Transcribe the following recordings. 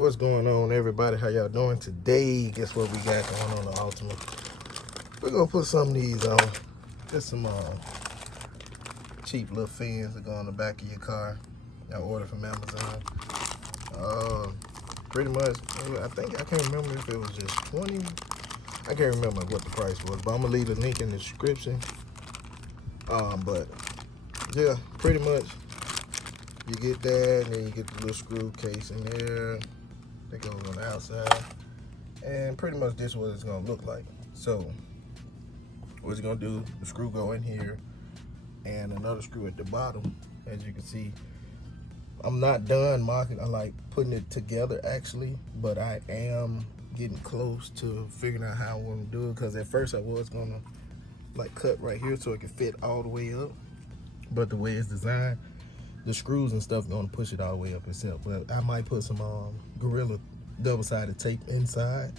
What's going on, everybody? How y'all doing today? Guess what we got going on the Altima? We're gonna put some of these on. Just some cheap little fins that go on the back of your car. I ordered from Amazon. Pretty much, I can't remember if it was just 20. I can't remember what the price was, but I'm gonna leave the link in the description. But yeah, pretty much you get that, and then you get the little screw case in there that goes on the outside, and pretty much this is what it's gonna look like. So what it's gonna do, the screw go in here and another screw at the bottom. As you can see, I'm not done marking, I like putting it together actually, but I am getting close to figuring out how I want to do it, because at first I was gonna like cut right here so it could fit all the way up, but the way it's designed, the screws and stuff gonna push it all the way up itself. But I might put some Gorilla double-sided tape inside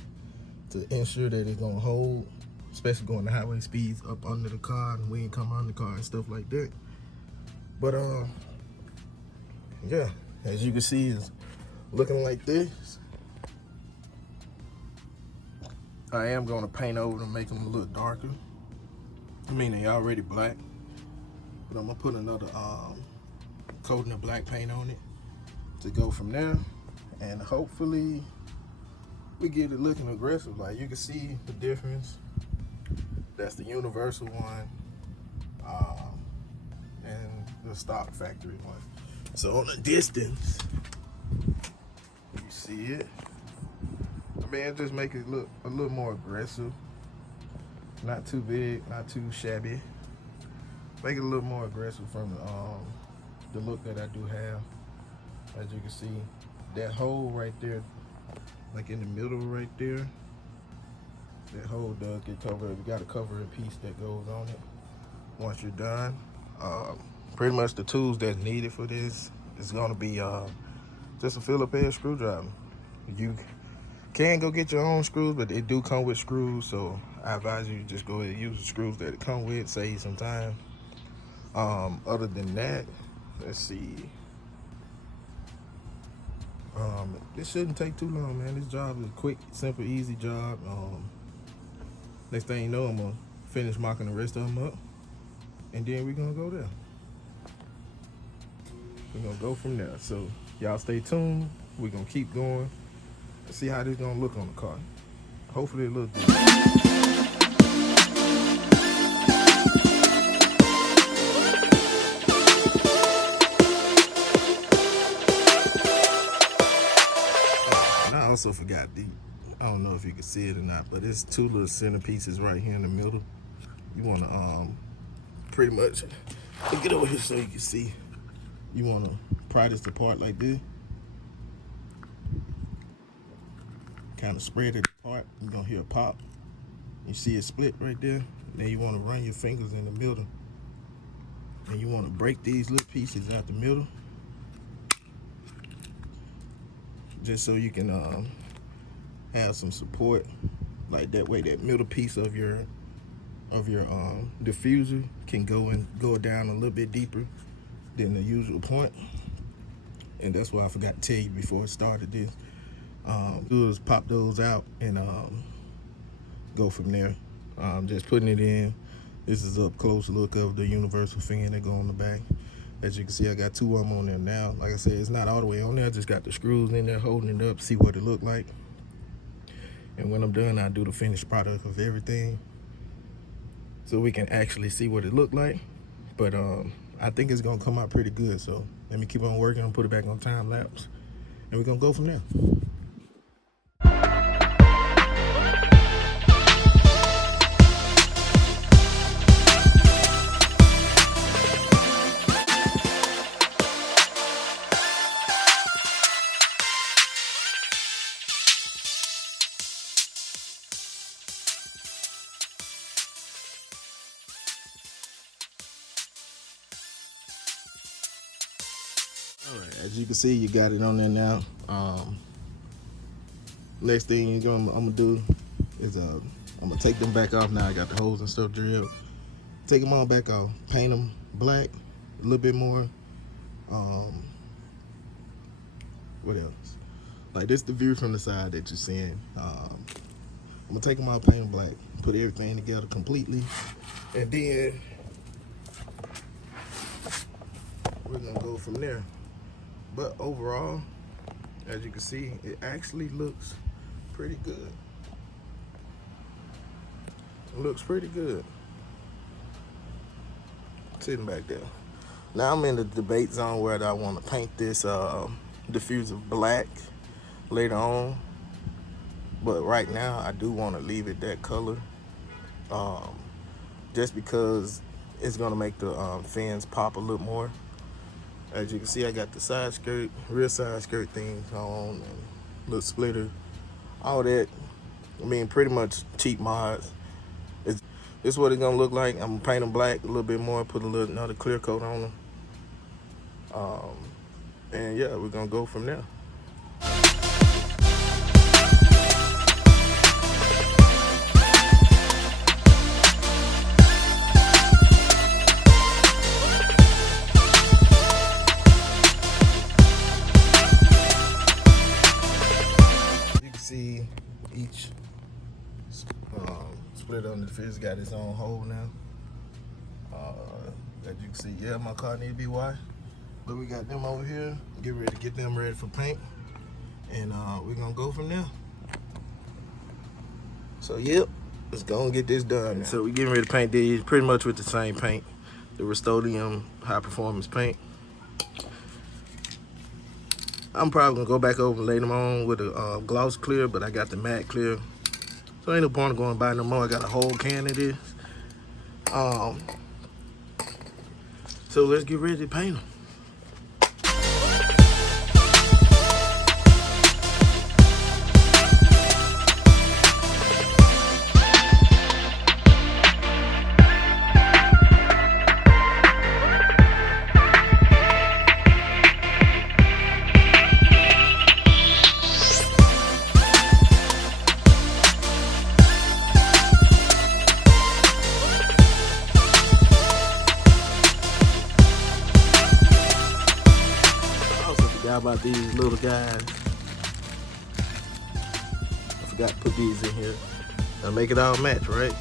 to ensure that it's gonna hold, especially going to highway speeds up under the car and wind come on the car and stuff like that. But yeah, as you can see, it's looking like this. I am gonna paint over them, make them a little darker. I mean, they already black, but I'm gonna put another coating of black paint on it to go from there, and hopefully we get it looking aggressive. Like you can see the difference. That's the universal one, and the stock factory one. So on the distance, you see it. I mean, just make it look a little more aggressive. Not too big, not too shabby. Make it a little more aggressive from the look that I do have. As you can see, that hole right there, like in the middle right there, that hole does get covered. You got a covering piece that goes on it once you're done. Pretty much the tools that's needed for this is gonna be just a Phillips head screwdriver. You can go get your own screws, but they do come with screws, so I advise you just go ahead and use the screws that it come with, save some time. Other than that, let's see. This shouldn't take too long, man. This job is a quick, simple, easy job. Next thing you know, I'm gonna finish marking the rest of them up, and then we're gonna go there. We're gonna go from there. So y'all stay tuned. We're gonna keep going. Let's see how this gonna look on the car. Hopefully it looks good. I also forgot I don't know if you can see it or not, but it's two little centerpieces right here in the middle. You want to pretty much get over here so you can see. You want to pry this apart like this, kind of spread it apart. You're gonna hear a pop. You see it split right there. Then you want to run your fingers in the middle, and you want to break these little pieces out the middle, just so you can have some support. Like that way, that middle piece of your diffuser can go down a little bit deeper than the usual point. And that's why I forgot to tell you before I started this. Do is pop those out and go from there. Just putting it in. This is up close look of the universal fin that go on the back. As you can see, I got two of them on there now. Like I said, it's not all the way on there. I just got the screws in there holding it up, see what it look like. And when I'm done, I do the finished product of everything, so we can actually see what it look like. But I think it's gonna come out pretty good. So let me keep on working and put it back on time lapse, and we're gonna go from there. All right, as you can see, you got it on there now. Next thing I'm gonna do is I'm gonna take them back off. Now I got the holes and stuff drilled. Take them all back off, paint them black a little bit more. What else? Like this the view from the side that you're seeing. I'm gonna take them out, paint them black, put everything together completely, and then we're gonna go from there. But overall, as you can see, it actually looks pretty good. It looks pretty good. Sitting back there. Now I'm in the debate zone where I want to paint this diffuser black later on. But right now, I do want to leave it that color. Just because it's going to make the fins pop a little more. As you can see, I got the side skirt, rear side skirt thing on, and little splitter, all that. I mean, pretty much cheap mods. This is what it's gonna look like. I'm gonna paint them black a little bit more, put another clear coat on them. And yeah, we're gonna go from there. You can see each split on the diffuser got its own hole now. As you can see, yeah, my car need to be washed. But we got them over here. Get ready to get them ready for paint. And we're gonna go from there. So yep, let's go and get this done now. So we're getting ready to paint these pretty much with the same paint. The Rust-Oleum high performance paint. I'm probably gonna go back over and lay them on with a gloss clear, but I got the matte clear. So ain't no point of going buy no more. I got a whole can of this. So let's get ready to paint them. About these little guys. I forgot to put these in here. I'll make it all match, right?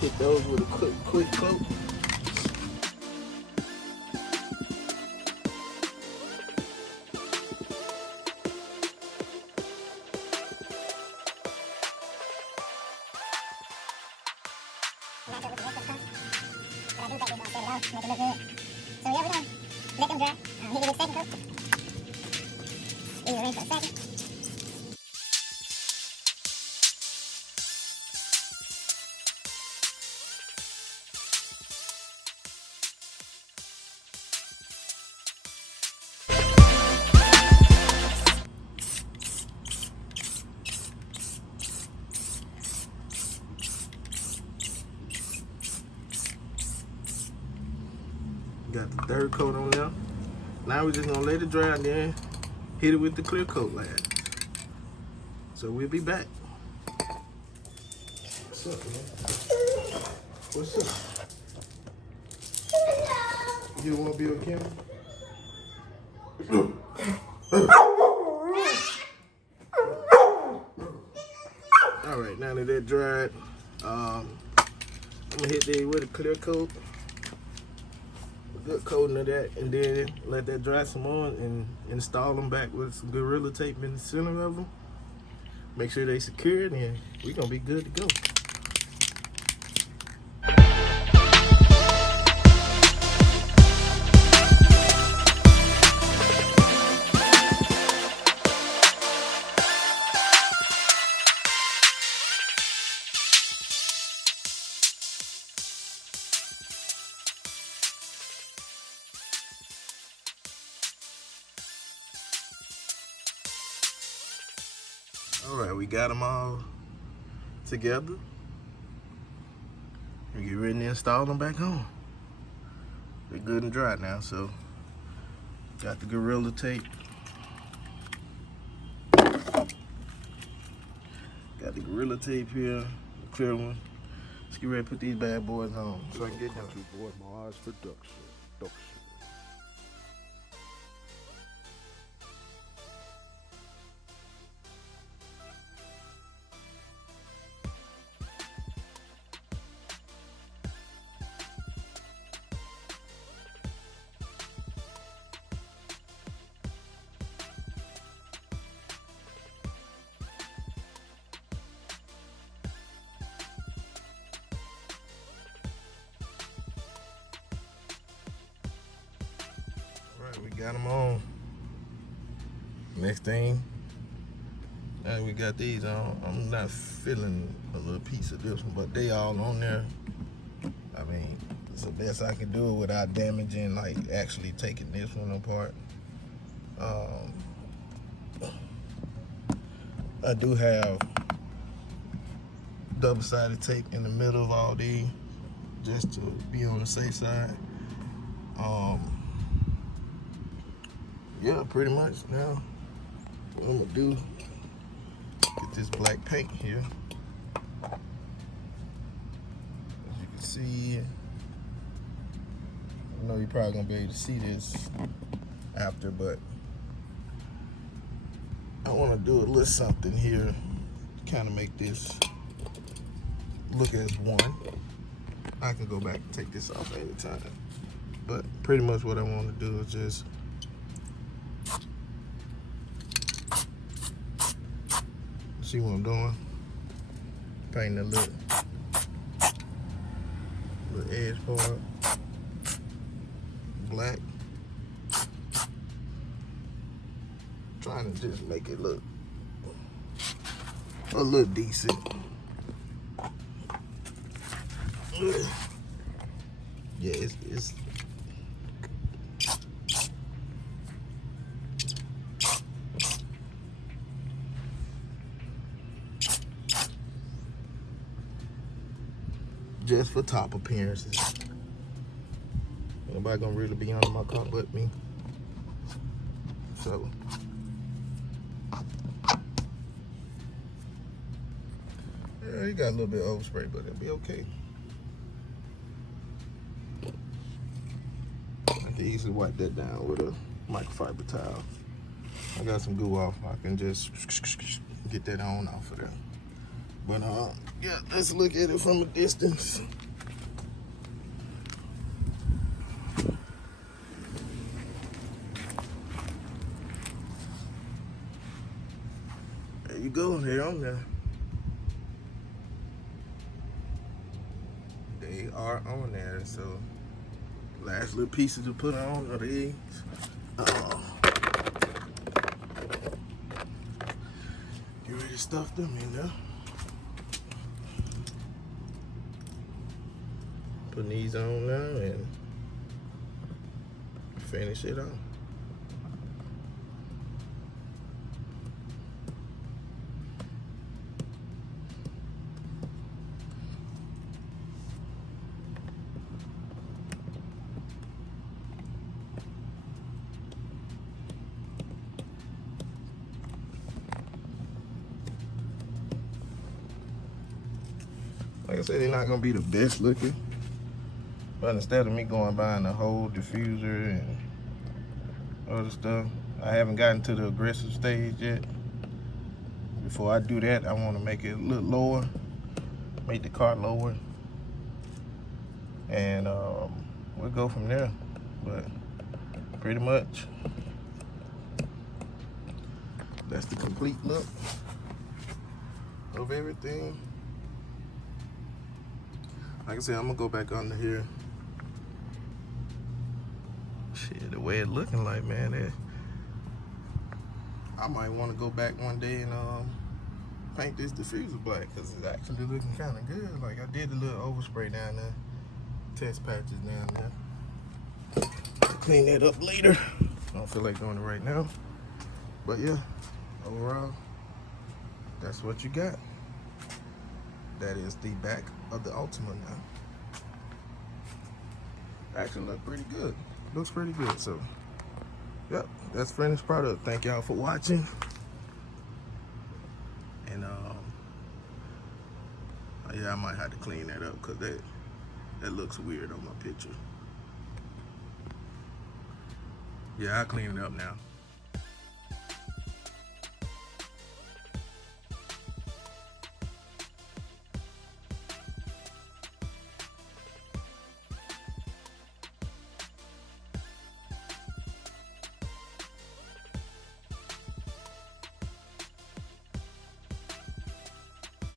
Hit those with a quick coat. So yeah, we're gonna let them dry. Hit it with a second coat. Leave it in for a second. Got the third coat on there. Now we're just gonna let it dry and then hit it with the clear coat last. So we'll be back. What's up, man? What's up? You wanna be on camera? All right, now that that dried, I'm gonna hit these with a clear coat. Good coating of that, and then let that dry some more and install them back with some Gorilla Tape in the center of them. Make sure they secured, and we're gonna be good to go. All right, we got them all together. We get ready to install them back on. They're good and dry now, so got the Gorilla Tape. Got the Gorilla Tape here, the clear one. Let's get ready to put these bad boys on so I can get them. CountryBoyModz production. got them on. Next thing, now we got these on. I'm not feeling a little piece of this one, but they all on there. I mean, it's the best I can do it without damaging, like actually taking this one apart. I do have double-sided tape in the middle of all these, just to be on the safe side. Yeah, pretty much now. What I'm gonna do, get this black paint here. As you can see, I know you're probably gonna be able to see this after, but I wanna do a little something here to kind of make this look as one. I can go back and take this off anytime, but pretty much what I want to do is just see what I'm doing. Paint a little edge part black. Trying to just make it look a little decent. Yeah, it's just for top appearances. Nobody gonna really be under my car but me. So yeah, you got a little bit of overspray, but it'll be okay. I can easily wipe that down with a microfiber towel. I got some glue off. I can just get that on off of there. But yeah, let's look at it from a distance. There you go, they're on there. They are on there, so last little pieces to put on are these. Get ready to stuff them in there. Put these on now and finish it off. Like I said, they're not gonna be the best looking, but instead of me going buying the whole diffuser and other stuff, I haven't gotten to the aggressive stage yet. Before I do that, I want to make it a little lower, make the car lower, and we'll go from there. But pretty much, that's the complete look of everything. Like I said, I'm gonna go back under here. Shit, the way it looking like, man, I might want to go back one day and paint this diffuser black, because it's actually looking kind of good. Like, I did a little overspray down there, test patches down there. I'll clean that up later. I don't feel like doing it right now, but yeah, overall, that's what you got. That is the back of the Altima now. Actually look pretty good. Looks pretty good. So, yep, that's finished product. Thank y'all for watching. And yeah, I might have to clean that up because that looks weird on my picture. Yeah, I'll clean it up now.